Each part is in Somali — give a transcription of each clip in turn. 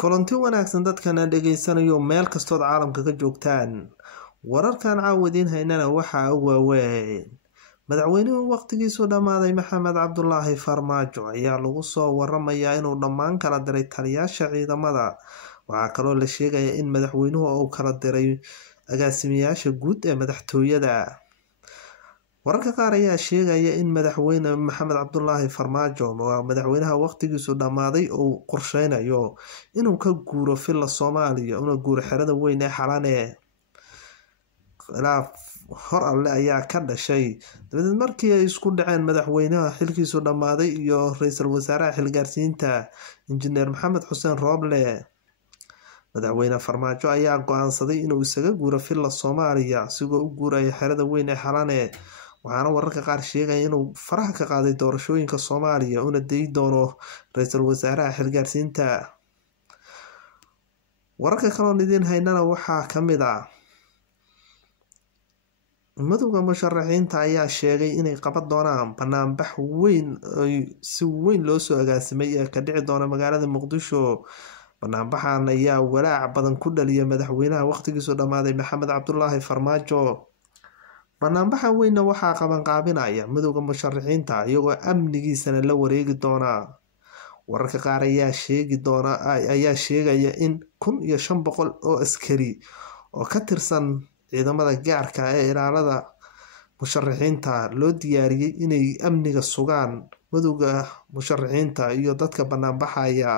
kulanti wanaagsan dadkana dhageysanayo meel kastood caalamka ka joogtaan. Wararkan caawadiin haynana waxaa ugu waaweyn madaxweynuhu waqtigiisu dhamaaday Maxamed Cabdullaahi Farmaajo ayaa lagu soo waramayaa inuu dhammaan kala diray taliyaasha ciidamada. Waxaa kaloo la sheegayaa in madaxweynuhu uu kala diray agaasimayaasha guud ee madaxtooyada. wararka qaar ayaa sheegaya in madaxweyne Maxamed Cabdullaahi Farmaajo madaxweynaha waqtigiisu dhamaaday uu qorsheynayo inuu ka guuro filla Soomaaliya una guuro xerada weyn ee Xalane. khilaaf hor alle ayaa ka dhashay dabadeed markii ay isku dhaceen madaxweynaha xilkiisu dhamaaday iyo ra'iisul wasaaraha xilgaarsiinta injineer Maxamed Xuseen Rooble. madaxweyne Farmaajo ayaa go'aansaday inuu isaga guuro filla Soomaaliya asigoo u guuraya xerada weyn ee Xalane. waxaana wararka qaar sheegaya inuu faraha ka qaaday doorashooyinka Soomaaliya una dayi doono ra'iisul wasaaraha xilgaarsiinta. wararka kale oo idin haynana waxaa ka mid ah madowga musharaxiinta ayaa sheegay inay qaban doonaan banaanbax weyn oo si weyn loo soo agaasimay ee ka dhici doona magaalada Muqdisho. banaanbaxan ayaa walaac badan ku dhaliyay madaxweynaha waqtigiisu dhamaaday Maxamed Cabdullaahi Farmaajo. banaanbaxa weynna waxaa qabanqaabinaya madowga musharaxiinta iyagoo amnigiisana la wareegi doona. wararka qaar ayaa sheegaya in 1500 oo askari oo ka tirsan ciidamada gaarka ee ilaalada musharaxiinta loo diyaariyay inay amniga sugaan madowga musharaxiinta iyo dadka banaanbaxaya.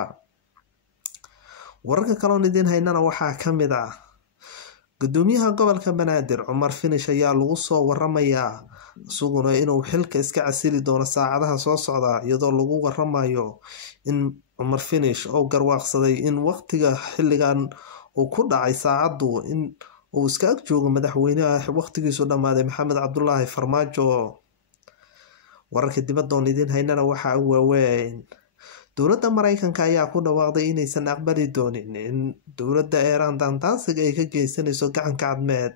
wararka kale oo idin haynana waxaa ka mid ah gudoomiyaha gobolka Banaadir Cumar Finish ayaa lagu soo waramayaa isaguna inuu xilka iska casili doono saacadaha soo socda iyadoo lagu waramayo in Cumar Finish oo garwaaqsaday in waqtiga xilligan uu ku dhacay saacadu in uu iska ag joogo madaxweynaha waqtigiisu dhamaaday Maxamed Cabdullaahi Farmaajo. wararka dibadda oo idin haynana waxaa ugu waaweyn dowladda Mareykanka ayaa ku dhawaaqday inaysan aqbali doonin in dowladda Iran dantaasiga ay ka geysanayso gacanka cadmeed.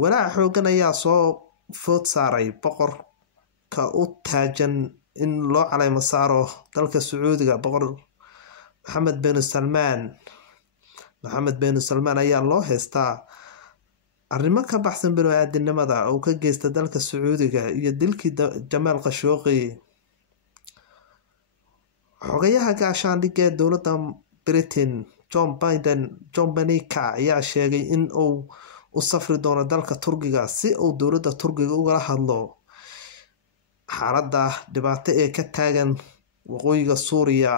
walaac xoogan ayaa soo food saaray boqorka u taajan in loo caleymo saaro dalka Sacuudiga boqor Maxamed bin Salmaan ayaa loo heystaa arrimo ka baxsan bini'aadanimada oo ka geysta dalka Sacuudiga iyo dilkii Jamaal Khashoggi. xogayaha gaashaandhigga ee dowladda Britain John Banika ayaa sheegay in uu u safri doono dalka Turkiga si uu dowladda Turkiga ugala hadlo xaaladda dhibaato ee ka taagan waqooyiga Suuriya.